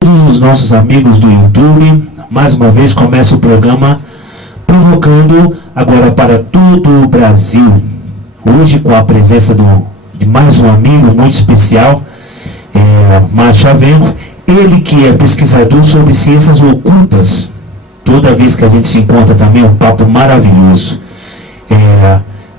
Todos os nossos amigos do YouTube, mais uma vez começa o programa Provocando agora para todo o Brasil. Hoje com a presença de mais um amigo muito especial, Márcio Avenco, ele que é pesquisador sobre ciências ocultas. Toda vez que a gente se encontra também, um papo maravilhoso.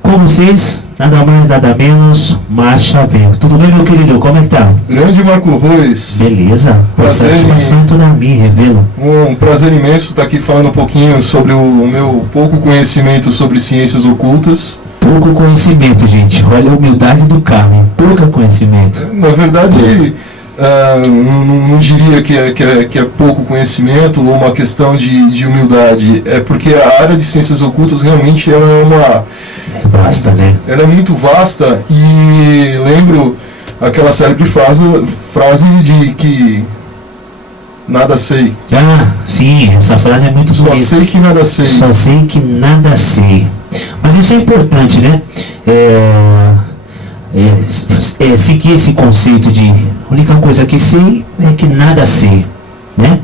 Com vocês, nada mais, nada menos, Márcio Avenco. Tudo bem, meu querido? Como é que tá? Grande Marco Ruiz. Beleza. Satisfação toda minha, revelo. Um prazer imenso estar aqui falando um pouquinho sobre o meu pouco conhecimento sobre ciências ocultas. Pouco conhecimento, gente. Olha a humildade do cara, hein? Pouco conhecimento. Na verdade, não diria que é pouco conhecimento ou uma questão de humildade. É porque a área de ciências ocultas realmente ela é vasta, né? Ela é muito vasta e lembro aquela célebre frase de que nada sei. Ah, sim, essa frase é muito bonita. Só sei que nada sei. Só sei que nada sei. Mas isso é importante, né? Seguir esse conceito de a única coisa que sei é que nada sei, né?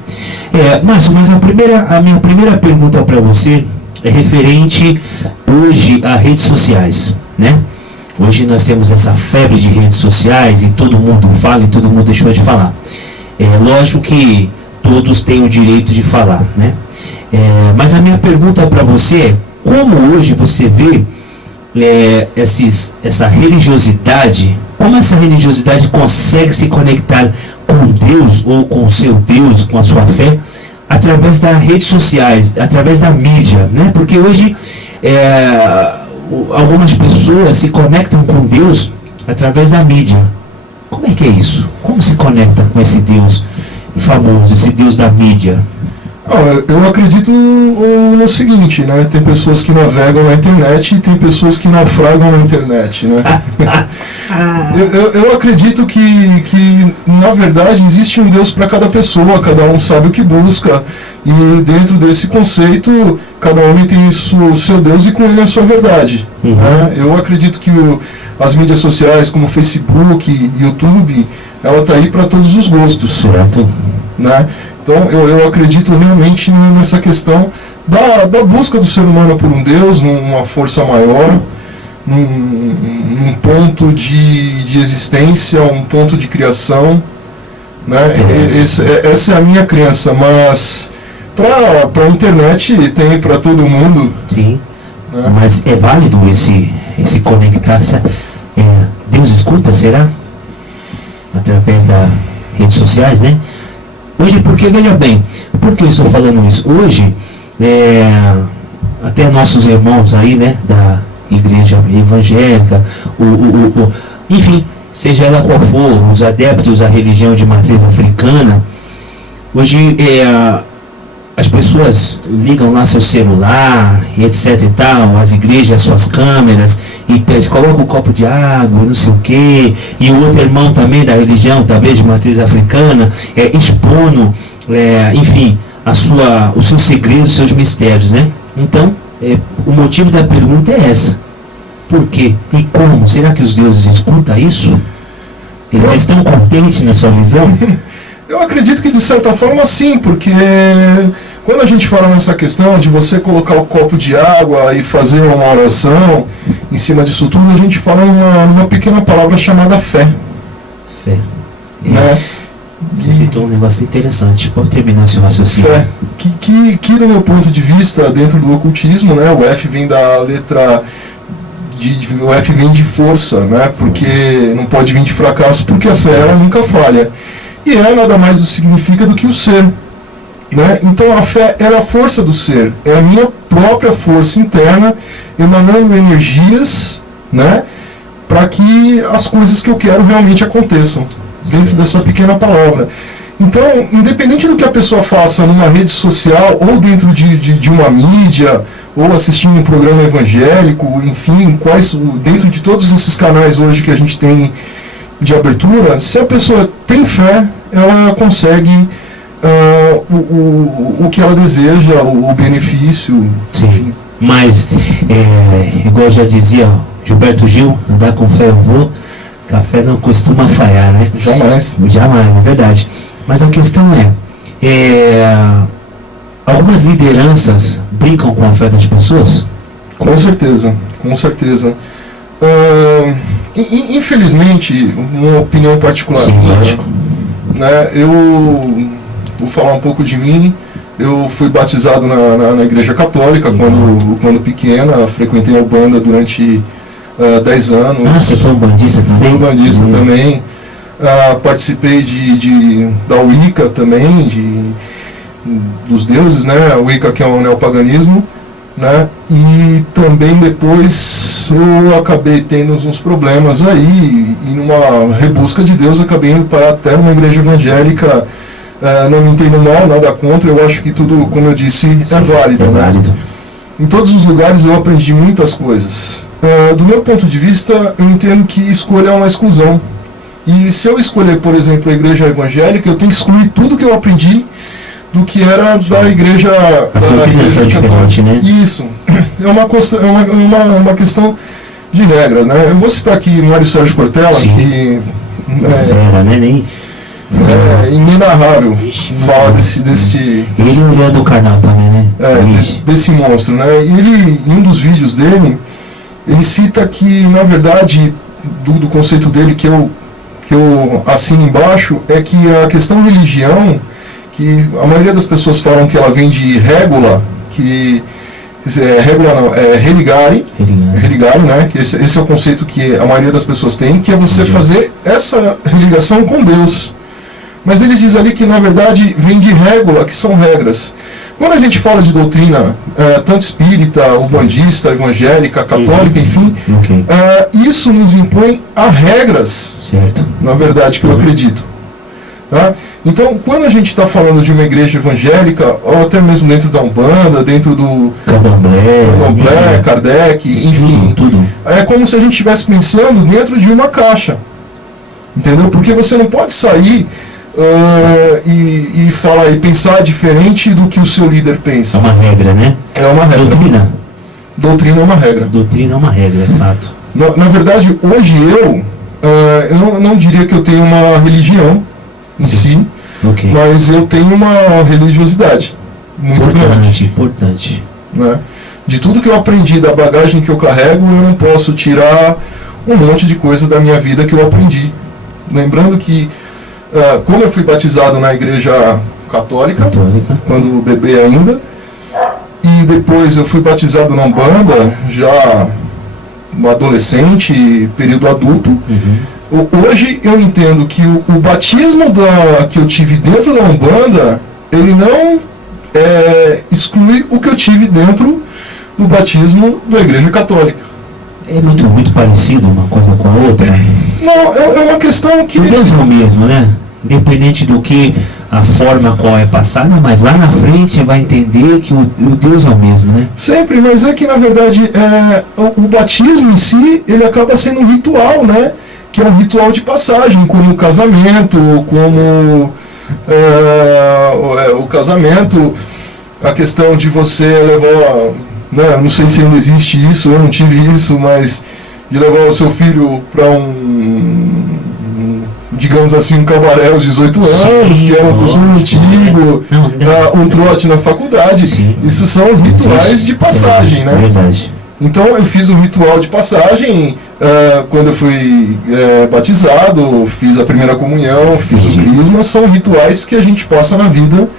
Márcio, mas a minha primeira pergunta para você é referente hoje a redes sociais, né? Hoje nós temos essa febre de redes sociais e todo mundo fala e todo mundo deixou de falar. Lógico que todos têm o direito de falar, né? Mas a minha pergunta para você é como hoje você vê essa religiosidade, como essa religiosidade consegue se conectar com Deus ou com o seu Deus, com a sua fé, através das redes sociais, através da mídia, né? Porque hoje algumas pessoas se conectam com Deus através da mídia. Como é que é isso? Como se conecta com esse Deus famoso, esse Deus da mídia? Eu acredito no seguinte, né? Tem pessoas que navegam na internet e tem pessoas que naufragam na internet, né? eu acredito que na verdade existe um Deus para cada pessoa, cada um sabe o que busca e dentro desse conceito cada homem tem o seu Deus e com ele a sua verdade. Uhum. Né? Eu acredito que as mídias sociais como Facebook, YouTube, ela tá aí para todos os gostos. Certo. Né? Então eu acredito realmente nessa questão da busca do ser humano por um Deus, numa força maior, num ponto de existência, um ponto de criação, né? Essa é a minha crença, mas para a internet tem para todo mundo. Sim, né? Mas é válido esse conectar, Deus escuta, será? Através das redes sociais, né? Hoje, porque, veja bem, por que eu estou falando isso? Hoje, até nossos irmãos aí, né, da igreja evangélica, enfim, seja ela qual for, os adeptos à religião de matriz africana, hoje as pessoas ligam lá seu celular, e etc e tal, as igrejas, suas câmeras, e colocam um copo de água, não sei o quê, e o outro irmão também da religião, talvez de matriz africana, expondo, enfim, os seus segredos, os seus mistérios, né? Então, o motivo da pergunta é essa. Por quê? E como? Será que os deuses escutam isso? Eles estão contentes na sua visão? Eu acredito que de certa forma sim, porque quando a gente fala nessa questão de você colocar o copo de água e fazer uma oração em cima disso tudo, a gente fala numa pequena palavra chamada fé. Fé. Né? Você citou um negócio interessante. Pode terminar seu raciocínio. Fé. Que do meu ponto de vista, dentro do ocultismo, né, o F vem da letra... o F vem de força, né, porque não pode vir de fracasso, porque a fé ela nunca falha. E nada mais significa do que o ser. Né? Então a fé é a força do ser, é a minha própria força interna emanando energias, né, para que as coisas que eu quero realmente aconteçam dentro dessa pequena palavra. Então, independente do que a pessoa faça numa rede social ou dentro de uma mídia ou assistindo um programa evangélico, enfim, dentro de todos esses canais hoje que a gente tem de abertura, se a pessoa tem fé, ela consegue o que ela deseja, o benefício. Sim. Enfim. Mas, igual já dizia Gilberto Gil, andar com fé eu vou, Café não costuma falhar, né? Jamais. Jamais, é verdade. Mas a questão algumas lideranças brincam com a fé das pessoas? Com certeza, com certeza. Infelizmente, uma opinião particular Sim, minha, lógico. né, eu vou falar um pouco de mim. Eu fui batizado na igreja católica quando pequena, frequentei a banda durante 10 anos. Ah, você foi um bandista também? Fui um bandista também. Participei da Wicca também, dos deuses, né? A Wicca, que é o neopaganismo, né? E também depois eu acabei tendo uns problemas aí, e numa rebusca de Deus acabei indo para até uma igreja evangélica. Não me entendo mal, nada contra, eu acho que tudo, como eu disse, é válido, né? válido. Em todos os lugares eu aprendi muitas coisas. Do meu ponto de vista, eu entendo que escolha é uma exclusão. E se eu escolher, por exemplo, a igreja evangélica, eu tenho que excluir tudo que eu aprendi do que era da igreja. As doutrinas são diferentes, né? Isso. É uma questão de regras, né? Eu vou citar aqui Mário Sérgio Cortella, Sim. que Fera, né? Nem... é inenarrável. Ixi, Fala mano. desse Ele é do carnal também, né? Ixi. desse monstro, né? E ele, em um dos vídeos dele, ele cita que, na verdade, do conceito dele que eu assino embaixo, é que a questão religião, que a maioria das pessoas falam que ela vem de régula, que régula não, é religare, né? Que esse é o conceito que a maioria das pessoas tem, que é você fazer essa religação com Deus. Mas ele diz ali que, na verdade, vem de régula, que são regras. Quando a gente fala de doutrina, tanto espírita, umbandista, evangélica, católica, enfim, isso nos impõe a regras, certo, na verdade, que eu acredito. Tá? Então, quando a gente está falando de uma igreja evangélica, ou até mesmo dentro da Umbanda, dentro do Candomblé, Kardec, enfim, tudo. É como se a gente estivesse pensando dentro de uma caixa. Entendeu? Porque você não pode sair e falar e pensar diferente do que o seu líder pensa. É uma regra, né? É uma regra. Doutrina é uma regra. Doutrina é uma regra, é fato. Na verdade, hoje eu não diria que eu tenho uma religião em si, mas eu tenho uma religiosidade muito grande. Importante. Né? De tudo que eu aprendi, da bagagem que eu carrego, eu não posso tirar um monte de coisa da minha vida que eu aprendi. Lembrando que, como eu fui batizado na igreja católica, quando bebê ainda, e depois eu fui batizado na Umbanda, já no adolescente, período adulto. Hoje eu entendo que o batismo que eu tive dentro da Umbanda, ele não exclui o que eu tive dentro do batismo da Igreja Católica. É muito parecido uma coisa com a outra? Não, é uma questão que... O Deus é o mesmo, né? Independente do que a forma qual é passada, mas lá na frente você vai entender que o Deus é o mesmo, né? Sempre, mas é que na verdade o batismo em si, ele acaba sendo um ritual, né? Que é um ritual de passagem, como o casamento, como o casamento, a questão de você levar, né, não sei se ainda existe isso, eu não tive isso, mas de levar o seu filho para digamos assim, um cabaré aos 18 anos, que era um costume antigo, um trote na faculdade. Sim. Isso são rituais de passagem, né? Verdade. Então eu fiz um ritual de passagem quando eu fui batizado, fiz a primeira comunhão, fiz o crisma. São rituais que a gente passa na vida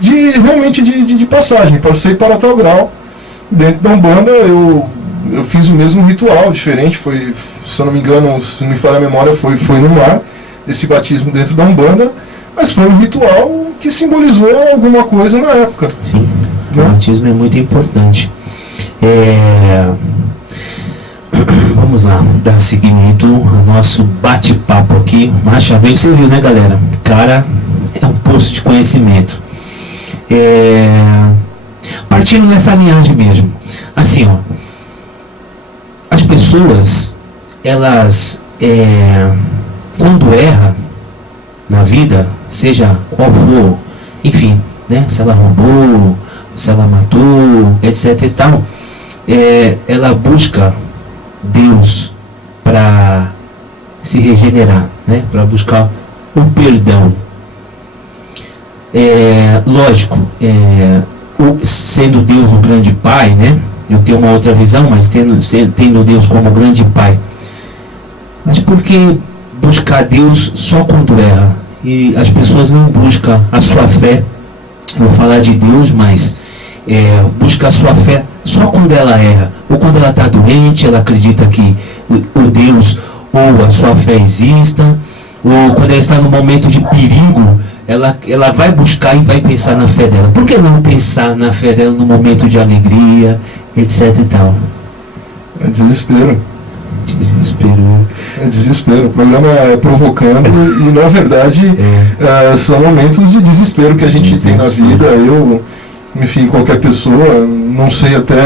realmente de passagem. Passei para tal grau. Dentro da Umbanda eu fiz o mesmo ritual, diferente, foi, se eu não me engano, se não me falha a memória, foi no mar, esse batismo dentro da Umbanda, mas foi um ritual que simbolizou alguma coisa na época. Sim, né? O batismo é muito importante. Vamos lá, dar seguimento ao nosso bate-papo aqui. Marcha vem, você viu, né, galera? Cara, é um poço de conhecimento. Partindo nessa linhagem mesmo. Assim, ó, as pessoas, elas, quando erra na vida, seja qual for, enfim, né, se ela roubou, se ela matou, etc e tal, ela busca Deus para se regenerar, né? Para buscar o perdão. Lógico, sendo Deus o grande Pai, né? Eu tenho uma outra visão, mas tendo Deus como grande Pai. Mas por que buscar Deus só quando erra? E as pessoas não buscam a sua fé. Eu vou falar de Deus, mas busca a sua fé só quando ela erra. Ou quando ela está doente, ela acredita que o Deus ou a sua fé exista. Ou quando ela está no momento de perigo, ela vai buscar e vai pensar na fé dela. Por que não pensar na fé dela no momento de alegria, etc e tal? É desespero. É desespero. O programa é provocando e, na verdade, são momentos de desespero que a gente tem na vida. Eu, enfim, qualquer pessoa, não sei até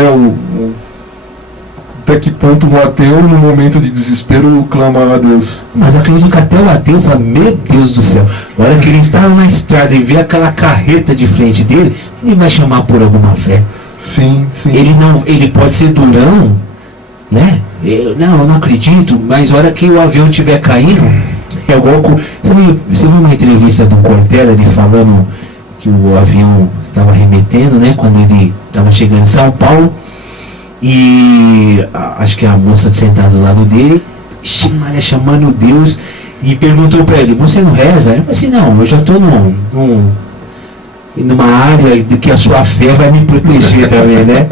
que ponto um ateu, no momento de desespero, clama a Deus. Mas acredito que até o ateu fala, meu Deus do céu, a hora que ele está na estrada e vê aquela carreta de frente dele, ele vai chamar por alguma fé. Sim, sim. Ele pode ser durão, né? Eu não acredito, mas a hora que o avião estiver caindo, é igual. Você viu uma entrevista do Cortella, ele falando que o avião estava remetendo, né? Quando ele estava chegando em São Paulo, e acho que a moça sentada do lado dele, chamando Deus, e perguntou para ele: você não reza? Ele falou assim: não, eu já estou numa área de que a sua fé vai me proteger também, né?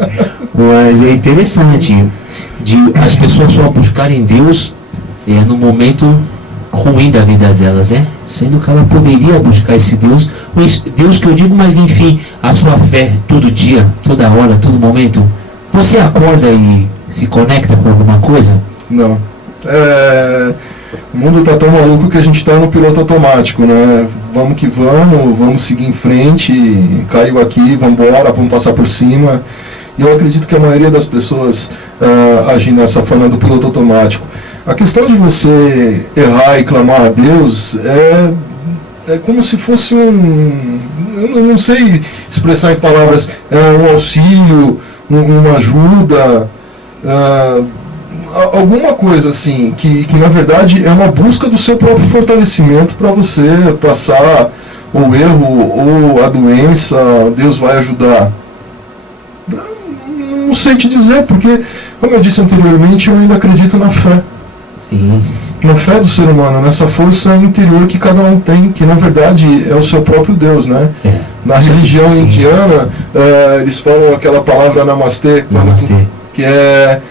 Mas é interessante de as pessoas só buscarem Deus no momento ruim da vida delas, né? Sendo que ela poderia buscar esse Deus que eu digo, mas enfim, a sua fé todo dia, toda hora, todo momento. Você acorda e se conecta com alguma coisa? Não. O mundo está tão maluco que a gente está no piloto automático, né? Vamos que vamos seguir em frente, caiu aqui, vamos embora, vamos passar por cima. E eu acredito que a maioria das pessoas agem dessa forma do piloto automático. A questão de você errar e clamar a Deus é como se fosse eu não sei expressar em palavras, um auxílio, uma ajuda, alguma coisa assim, que na verdade é uma busca do seu próprio fortalecimento para você passar o erro ou a doença. Deus vai ajudar. Não sei te dizer, porque, como eu disse anteriormente, eu ainda acredito na fé. Sim. Na fé do ser humano, nessa força interior que cada um tem, que na verdade é o seu próprio Deus, né? Na religião indiana, eles falam aquela palavra namastê, que é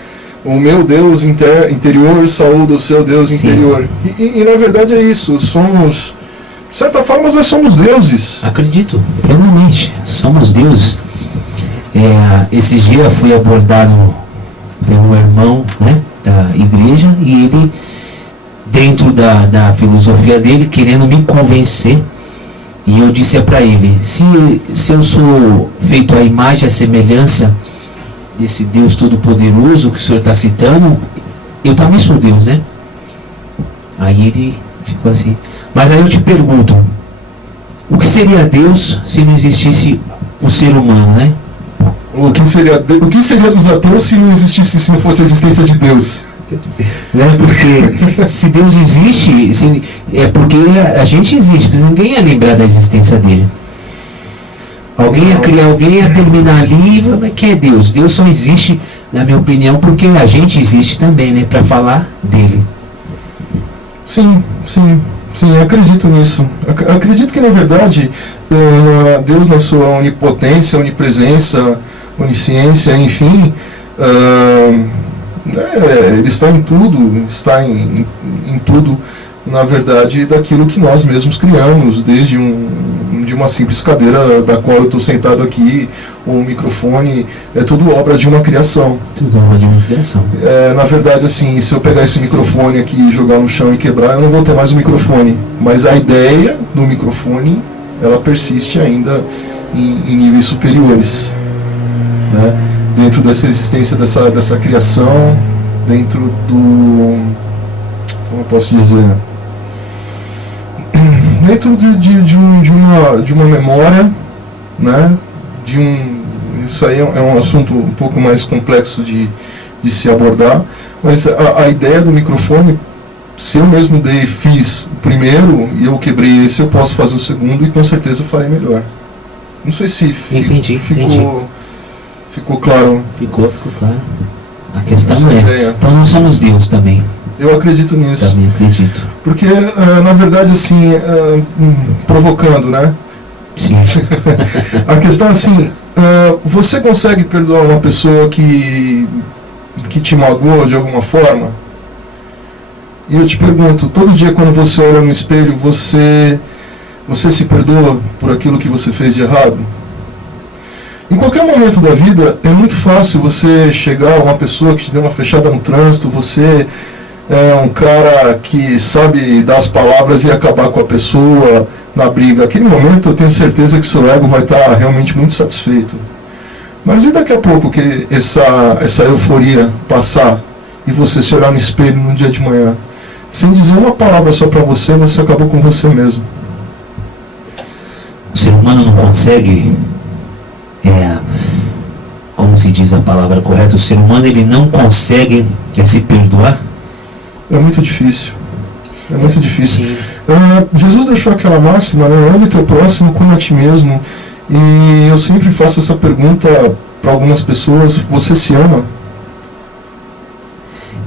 o meu Deus interior saúda o seu Deus interior. E na verdade é isso, somos, de certa forma, nós somos deuses. Acredito, plenamente, somos deuses. Esses dias fui abordado pelo irmão, né, da igreja, e ele, dentro da filosofia dele, querendo me convencer, e eu disse para ele: se eu sou feito à imagem e à semelhança desse Deus Todo-Poderoso que o senhor está citando, eu também sou Deus, né? Aí ele ficou assim. Mas aí eu te pergunto, o que seria Deus se não existisse o ser humano, né? O que seria dos ateus se não fosse a existência de Deus? Né? Porque se Deus existe, é porque a gente existe, porque ninguém ia lembrar da existência dele. Alguém ia criar, alguém ia terminar ali e falar: que é Deus? Deus só existe, na minha opinião, porque a gente existe também, né? Para falar dele. Sim, acredito nisso. Acredito que, na verdade, Deus, na sua onipotência, onipresença, onisciência, enfim, ele está em tudo, em tudo, na verdade, daquilo que nós mesmos criamos, desde de uma simples cadeira da qual eu estou sentado aqui, um microfone, é tudo obra de uma criação. Tudo obra de uma criação. Na verdade, assim, se eu pegar esse microfone aqui, jogar no chão e quebrar, eu não vou ter mais um microfone. Mas a ideia do microfone, ela persiste ainda em níveis superiores, né? Dentro dessa existência, dessa criação, dentro do... como eu posso dizer? Dentro de uma memória, né? Isso aí é um assunto um pouco mais complexo de se abordar, mas a ideia do microfone se eu mesmo fiz o primeiro e eu quebrei esse, eu posso fazer o segundo e com certeza farei melhor. Não sei se entendi. Ficou claro. Ficou claro. A questão Essa é, ideia. então nós somos Deus também. Eu acredito nisso. Também acredito. Porque, na verdade, assim, provocando, né? Sim. A questão é assim, você consegue perdoar uma pessoa que te magoou de alguma forma? E eu te pergunto, todo dia quando você olha no espelho, você se perdoa por aquilo que você fez de errado? Em qualquer momento da vida, é muito fácil você chegar a uma pessoa que te deu uma fechada no trânsito, você é um cara que sabe dar as palavras e acabar com a pessoa na briga. Naquele momento eu tenho certeza que seu ego vai estar realmente muito satisfeito. Mas e daqui a pouco que essa euforia passar e você se olhar no espelho no dia de manhã, sem dizer uma palavra só para você, você acabou com você mesmo. O ser humano não consegue, como se diz a palavra correta, o ser humano ele não consegue se perdoar. É muito difícil. É muito difícil. Jesus deixou aquela máxima, né? Ame teu próximo como a ti mesmo. E eu sempre faço essa pergunta para algumas pessoas: você se ama?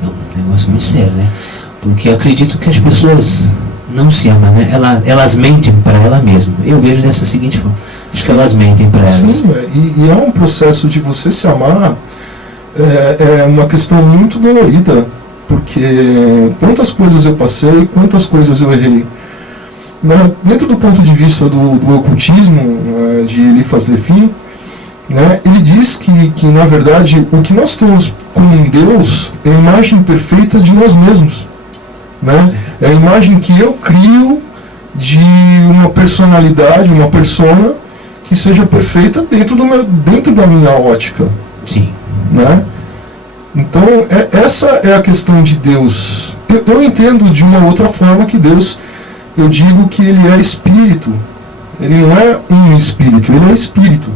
É um negócio muito sério, né? Porque eu acredito que as pessoas não se amam, né? Elas mentem para elas mesmas. Eu vejo dessa seguinte forma: acho que elas mentem para elas. Sim, e é um processo de você se amar, é uma questão muito dolorida. Porque quantas coisas eu passei, quantas coisas eu errei. Dentro do ponto de vista do ocultismo, de Eliphas Levi, ele diz que na verdade o que nós temos como um Deus é a imagem perfeita de nós mesmos. É a imagem que eu crio de uma personalidade, uma persona que seja perfeita dentro da minha ótica. Sim. Então, essa é a questão de Deus. Eu entendo de uma outra forma que Deus, eu digo que ele é espírito. Ele não é um espírito, ele é espírito.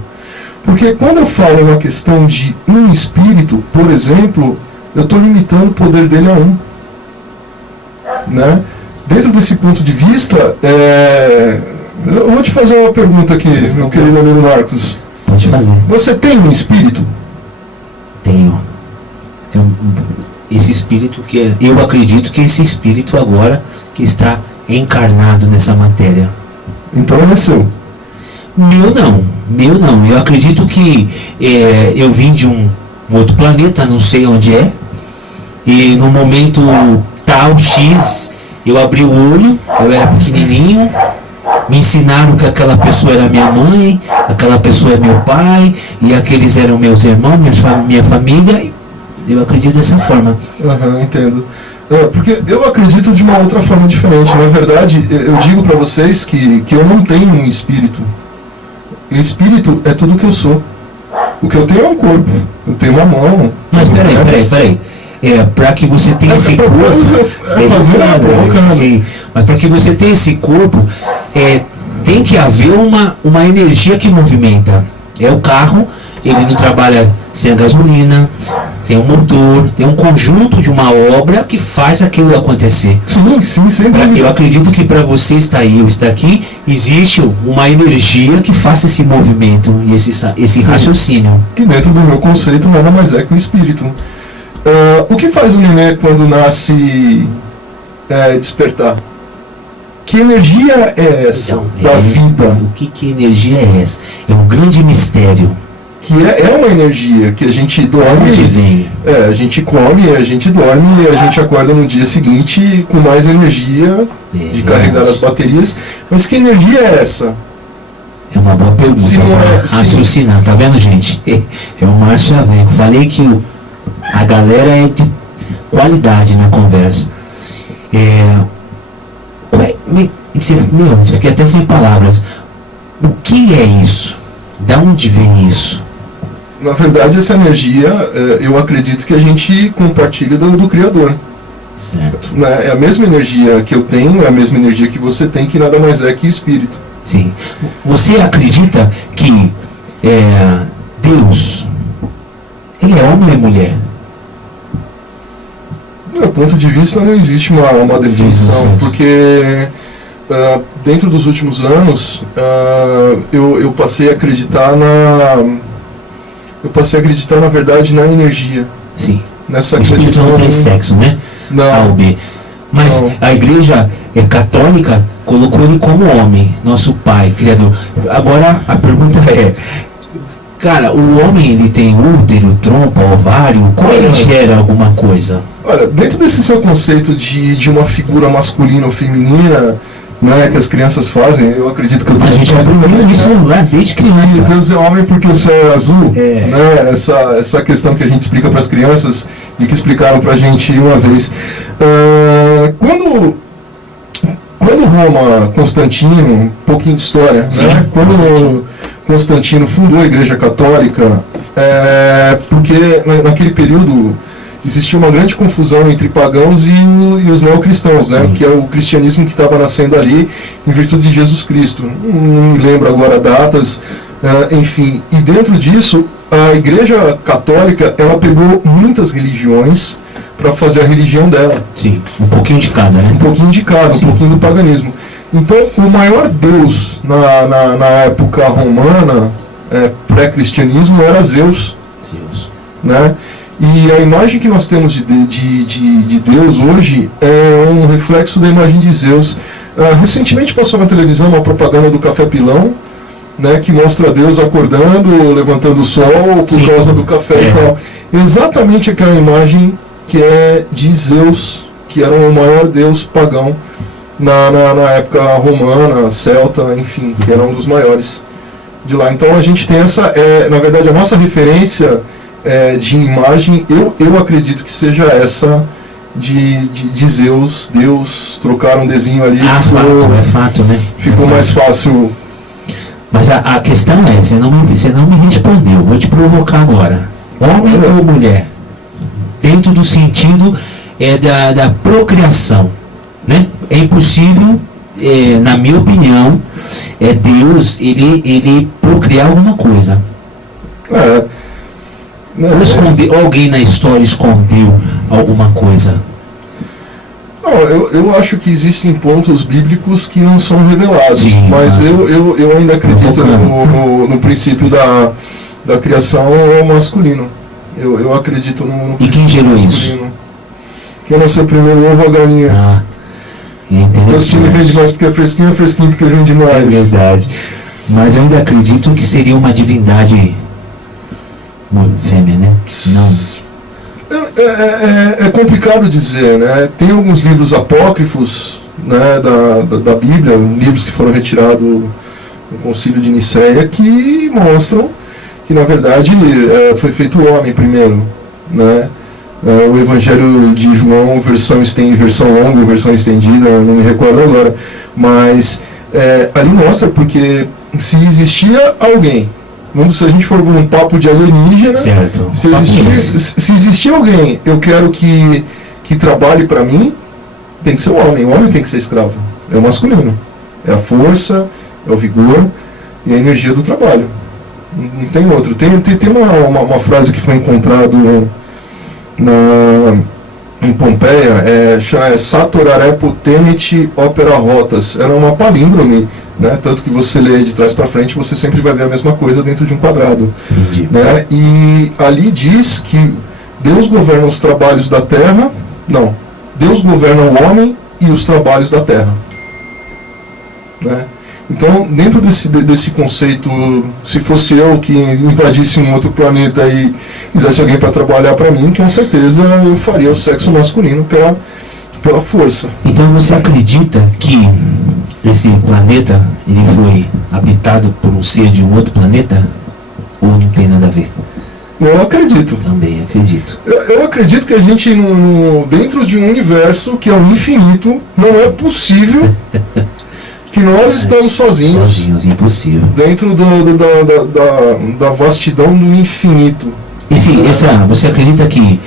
Porque quando eu falo uma questão de um espírito, por exemplo, eu estou limitando o poder dele a um. Dentro desse ponto de vista, eu vou te fazer uma pergunta aqui, meu querido amigo Marcos. Pode fazer. Você tem um espírito? Tenho. Esse espírito que eu acredito que esse espírito agora que está encarnado nessa matéria. Então é seu. Meu não. Eu acredito que eu vim de um outro planeta, não sei onde é, e no momento tal X eu abri o olho, eu era pequenininho, me ensinaram que aquela pessoa era minha mãe, aquela pessoa é meu pai, e aqueles eram meus irmãos, minha família. Eu acredito dessa forma. Entendo. Porque eu acredito de uma outra forma diferente. Na verdade, eu digo para vocês que eu não tenho um espírito. O espírito é tudo que eu sou. O que eu tenho é um corpo. Eu tenho uma mão. Mas peraí. Para que você tenha esse corpo... Sim, mas para que você tenha esse corpo, tem que haver uma energia que movimenta. É o carro, ele não trabalha sem a gasolina, tem um motor, tem um conjunto de uma obra que faz aquilo acontecer. Sim, sempre. Eu acredito que para você estar aí ou estar aqui, existe uma energia que faça esse movimento e esse raciocínio. Que dentro do meu conceito nada mais é que o espírito. O que faz o neném quando nasce despertar? Que energia é essa da vida? O que energia é essa? É um grande mistério. Que é uma energia que a gente dorme, onde vem? A gente come, a gente dorme e a gente acorda no dia seguinte com mais energia de carregar as baterias. Mas que energia é essa? É uma boa pergunta para raciocinar, tá vendo, gente? É o Márcio Avenco. Falei que a galera é de qualidade na conversa. Você fica até sem palavras. O que é isso? Da onde vem isso? Na verdade, essa energia, eu acredito que a gente compartilha do Criador. Certo. É a mesma energia que eu tenho, é a mesma energia que você tem, que nada mais é que espírito. Sim. Você acredita que Deus, ele é homem ou é mulher? Do meu ponto de vista, não existe uma definição, porque dentro dos últimos anos eu passei a acreditar na verdade na energia. Sim. Nessa o espírito questão, não tem sexo, né? Não. A ou B. Mas Não. a igreja católica colocou ele como homem, nosso pai, criador. Agora a pergunta é, cara, o homem ele tem útero, trompa, ovário, como ele gera alguma coisa? Olha, dentro desse seu conceito de uma figura masculina ou feminina, né, que as crianças fazem, eu acredito que eu A gente aprendeu isso lá desde criança. Deus é homem porque o céu é azul, É. né? Essa questão que a gente explica para as crianças e que explicaram para a gente uma vez. Quando Roma, Constantino, um pouquinho de história, Sim, né? Quando Constantino fundou a Igreja Católica, porque naquele período existia uma grande confusão entre pagãos e os neocristãos, né? Sim. Que é o cristianismo que estava nascendo ali em virtude de Jesus Cristo. Não me lembro agora datas, enfim. E dentro disso, a Igreja Católica, ela pegou muitas religiões para fazer a religião dela. Sim, um pouquinho de cada, né? Um pouquinho de cada, Sim. um pouquinho do paganismo. Então, o maior deus na época romana, pré-cristianismo, era Zeus, Zeus. né? E a imagem que nós temos de Deus hoje é um reflexo da imagem de Zeus. Recentemente passou na televisão uma propaganda do Café Pilão, né, que mostra Deus acordando, levantando o sol por Sim. causa do café e tal. Exatamente aquela imagem que é de Zeus, que era o maior deus pagão na época romana, celta, enfim, que era um dos maiores de lá. Então a gente tem essa, na verdade, a nossa referência de imagem, eu acredito que seja essa de Zeus. Deus, trocaram um desenho ali, É fato, né? ficou mais fácil. Mas a questão é, você não me respondeu, vou te provocar agora. Homem ou mulher? Dentro do sentido da procriação, né? É impossível, na minha opinião, Deus, ele procriar alguma coisa. Ou alguém na história escondeu alguma coisa? Não, eu acho que existem pontos bíblicos que não são revelados. Sim, mas eu ainda acredito no princípio da criação masculino. Eu acredito no E quem gerou isso? Quem nasceu primeiro, o ovo ou a galinha? Ah, Tostinho vende mais porque é fresquinho porque vende mais. É verdade. Mas eu ainda acredito que seria uma divindade fêmea, né? Não. É complicado dizer, né? Tem alguns livros apócrifos, né, da Bíblia, livros que foram retirados do Concílio de Nicéia, que mostram que na verdade foi feito o homem primeiro, né? O Evangelho de João, versão longa, versão estendida, não me recordo agora, mas ali mostra porque se existia alguém, se a gente for num papo de alienígena, Certo. se existir alguém, eu quero que trabalhe para mim, tem que ser o homem tem que ser escravo, é o masculino, é a força, é o vigor e a energia do trabalho, não tem outro. Tem uma frase que foi encontrada em Pompeia, Sator arepo tenet opera rotas, era uma palíndrome, né? Tanto que você lê de trás para frente, você sempre vai ver a mesma coisa dentro de um quadrado. Entendi. Né? E ali diz que Deus governa os trabalhos da terra, Deus governa o homem e os trabalhos da terra. Né? Então, dentro desse conceito, se fosse eu que invadisse um outro planeta e quisesse alguém para trabalhar para mim, com certeza eu faria o sexo masculino pela força. Então você acredita que esse planeta ele foi habitado por um ser de um outro planeta? Ou não tem nada a ver? Eu acredito. Também acredito. Eu acredito que a gente, dentro de um universo que é o infinito, não é possível que nós estamos sozinhos. Sozinhos, impossível. Dentro da vastidão do infinito. Você acredita que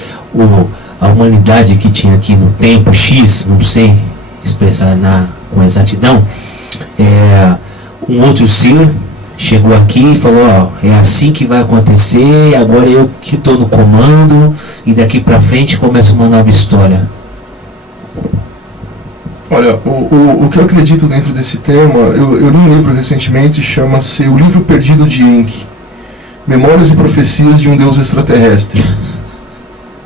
a humanidade que tinha aqui no tempo X, não sei expressar com exatidão, um outro ser chegou aqui e falou, ó, é assim que vai acontecer, agora eu que estou no comando e daqui para frente começa uma nova história? Olha, o que eu acredito dentro desse tema, eu li um livro recentemente, chama-se O Livro Perdido de Enki, Memórias e Profecias de um Deus Extraterrestre.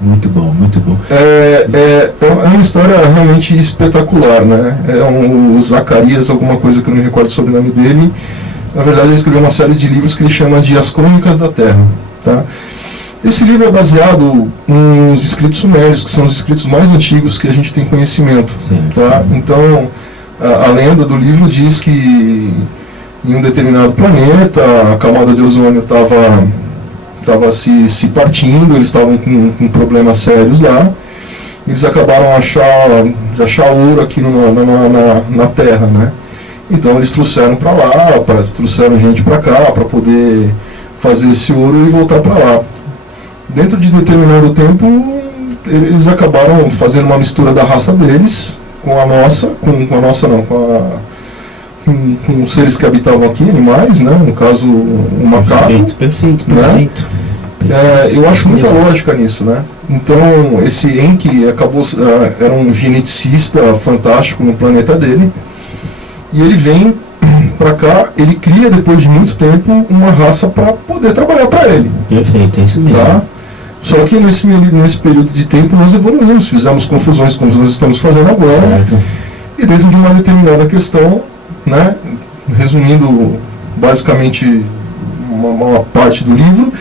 Muito bom, muito bom. É uma história realmente espetacular, né? O Zacarias, alguma coisa que eu não me recordo sobre o nome dele, na verdade ele escreveu uma série de livros que ele chama de As Crônicas da Terra, tá? Esse livro é baseado nos escritos sumérios, que são os escritos mais antigos que a gente tem conhecimento, tá? Então, a lenda do livro diz que em um determinado planeta a camada de ozônio estava se partindo, eles estavam com problemas sérios lá, eles acabaram de achar ouro aqui na Terra, né? Então eles trouxeram para lá, trouxeram gente para cá para poder fazer esse ouro e voltar para lá. Dentro de determinado tempo, eles acabaram fazendo uma mistura da raça deles com a nossa, com os seres que habitavam aqui, animais, né? No caso, o macaco. Perfeito. Né? Eu acho muita lógica nisso, né? Então, esse Enki era um geneticista fantástico no planeta dele, e ele vem para cá, ele cria, depois de muito tempo, uma raça para poder trabalhar para ele. Perfeito, é isso mesmo. Tá? Só que nesse período de tempo nós evoluímos, fizemos confusões como nós estamos fazendo agora, certo. E dentro de uma determinada questão, né, resumindo basicamente uma parte do livro,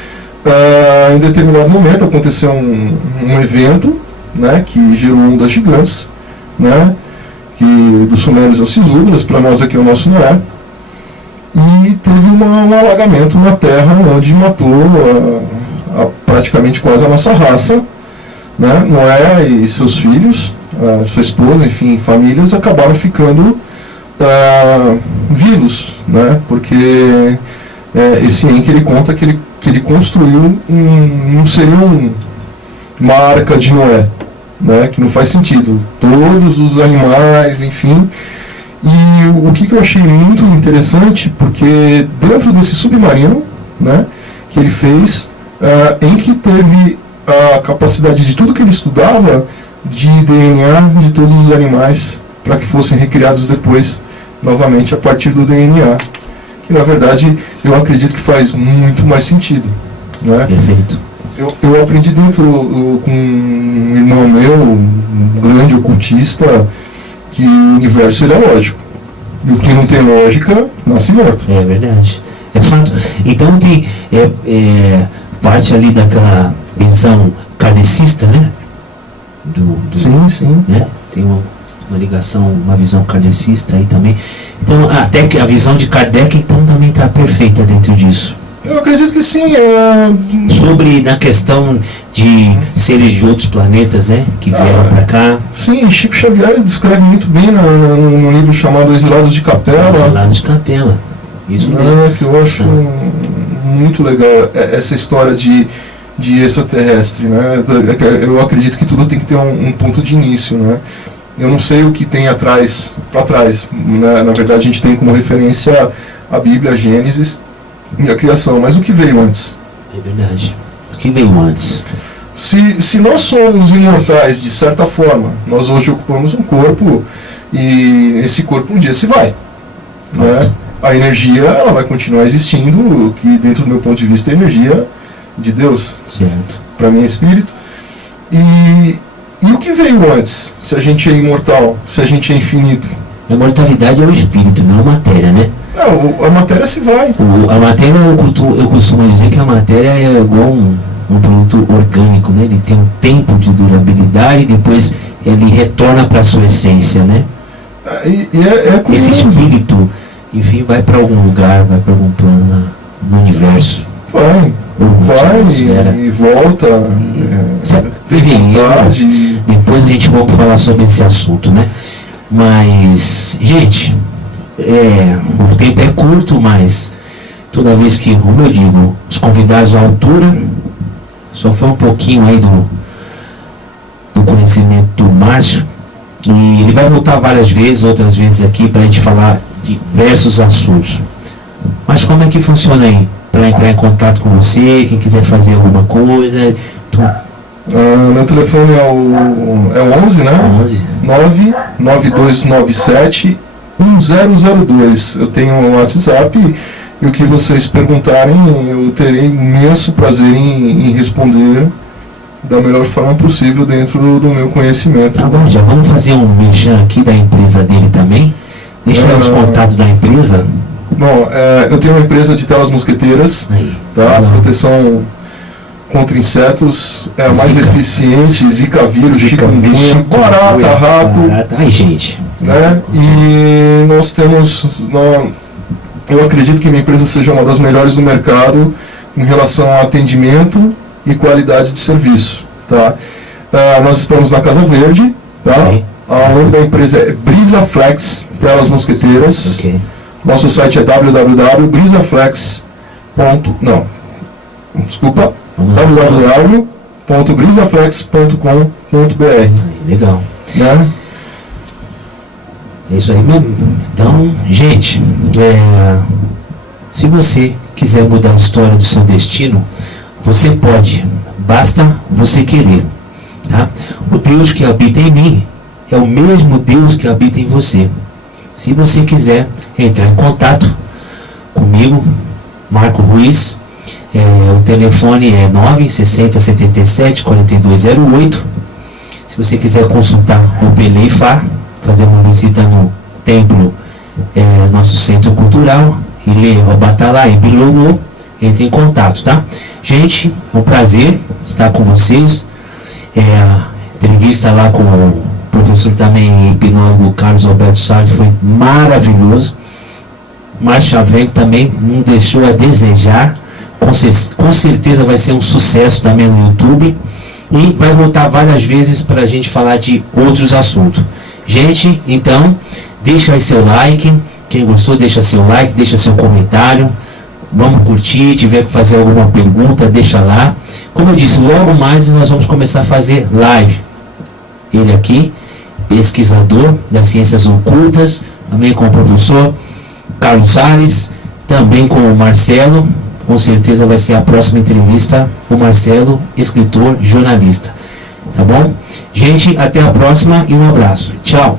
em determinado momento aconteceu um evento, né, que gerou ondas gigantes, né, que dos sumérios aos Sisúdras, para nós aqui é o nosso Noé, e teve um alagamento na Terra onde matou praticamente quase a nossa raça, né? Noé e seus filhos, sua esposa, enfim, famílias acabaram ficando vivos, né? Porque esse Enki, ele conta que ele construiu não seria uma arca de Noé, né? Que não faz sentido, todos os animais, enfim. E o que eu achei muito interessante, porque dentro desse submarino, né, que ele fez, Enki teve a capacidade de tudo que ele estudava de DNA de todos os animais para que fossem recriados depois novamente a partir do DNA, que na verdade eu acredito que faz muito mais sentido, né? Perfeito. Eu aprendi com um irmão meu, um grande ocultista, que o universo ele é lógico, e o que não tem lógica nasce morto. É verdade, é fato. Então tem parte ali daquela visão kardecista, né? Sim. Né? Tem uma ligação, uma visão kardecista aí também. Então até que a visão de Kardec então também está perfeita dentro disso. Eu acredito que sim. Sobre na questão de seres de outros planetas, né? Que vieram para cá. Sim, Chico Xavier descreve muito bem no livro chamado Exilados de Capela. Exilados de Capela. Isso mesmo. Que eu acho muito legal essa história de extraterrestre, né? Eu acredito que tudo tem que ter um ponto de início, né? Eu não sei o que tem para trás, né? Na verdade a gente tem como referência a Bíblia, a Gênesis e a criação, mas o que veio antes? É verdade. O que veio antes? Se nós somos imortais de certa forma, nós hoje ocupamos um corpo e esse corpo um dia se vai, né? A energia ela vai continuar existindo, que dentro do meu ponto de vista é energia de Deus, certo? Para mim é espírito. E o que veio antes? Se a gente é imortal, se a gente é infinito? A imortalidade é o espírito, não a matéria, né? Não, a matéria se vai. A matéria, eu costumo dizer que a matéria é igual um produto orgânico, né? Ele tem um tempo de durabilidade, depois ele retorna para a sua essência, né? Esse espírito, enfim, vai para algum lugar, vai para algum plano no universo. Vai e volta. Depois a gente vai falar sobre esse assunto, né? Mas, gente, o tempo é curto, mas toda vez que, como eu digo, os convidados à altura, só foi um pouquinho aí do conhecimento do Márcio, e ele vai voltar várias vezes, outras vezes aqui, para a gente falar de diversos assuntos. Mas como é que funciona aí? Para entrar em contato com você, quem quiser fazer alguma coisa. Meu telefone é o 11, né? 11. 99297 1002. Eu tenho um WhatsApp e o que vocês perguntarem eu terei imenso prazer em responder da melhor forma possível dentro do meu conhecimento. Tá bom, já vamos fazer um merchan aqui da empresa dele também. Deixa os contatos da empresa. Bom, eu tenho uma empresa de telas mosqueteiras, Aí, tá? legal. Proteção contra insetos é a mais Zika. eficiente, Zika vírus, chikungunya, barata, rato, Ai, gente. né? E nós temos, eu acredito que minha empresa seja uma das melhores do mercado em relação a atendimento e qualidade de serviço, tá? Nós estamos na Casa Verde, tá? Ok. O nome da empresa é Brisaflex Telas Mosqueteiras. Ok. Nosso site é www.brisaflex.com.br, Aí, legal. né? É isso aí mesmo. Então, gente, se você quiser mudar a história do seu destino, você pode, basta você querer, tá? O Deus que habita em mim é o mesmo Deus que habita em você. Se você quiser entrar em contato comigo, Marco Ruiz, o telefone é 960 77 4208. Se você quiser consultar o Beleifá, fazer uma visita no templo, nosso centro cultural, e ler o Batalá e Bilogo, entre em contato, tá? Gente, é um prazer estar com vocês. A entrevista lá com o professor também hipnólogo Carlos Alberto Salles foi maravilhoso. Márcio Chaveco também não deixou a desejar. Com certeza vai ser um sucesso também no YouTube. E vai voltar várias vezes para a gente falar de outros assuntos. Gente, então, deixa aí seu like. Quem gostou, deixa seu like, deixa seu comentário. Vamos curtir, tiver que fazer alguma pergunta, deixa lá. Como eu disse, logo mais nós vamos começar a fazer live. Ele aqui, pesquisador das ciências ocultas, também com o professor Carlos Salles, também com o Marcelo. Com certeza vai ser a próxima entrevista, o Marcelo, escritor, jornalista. Tá bom? Gente, até a próxima e um abraço. Tchau.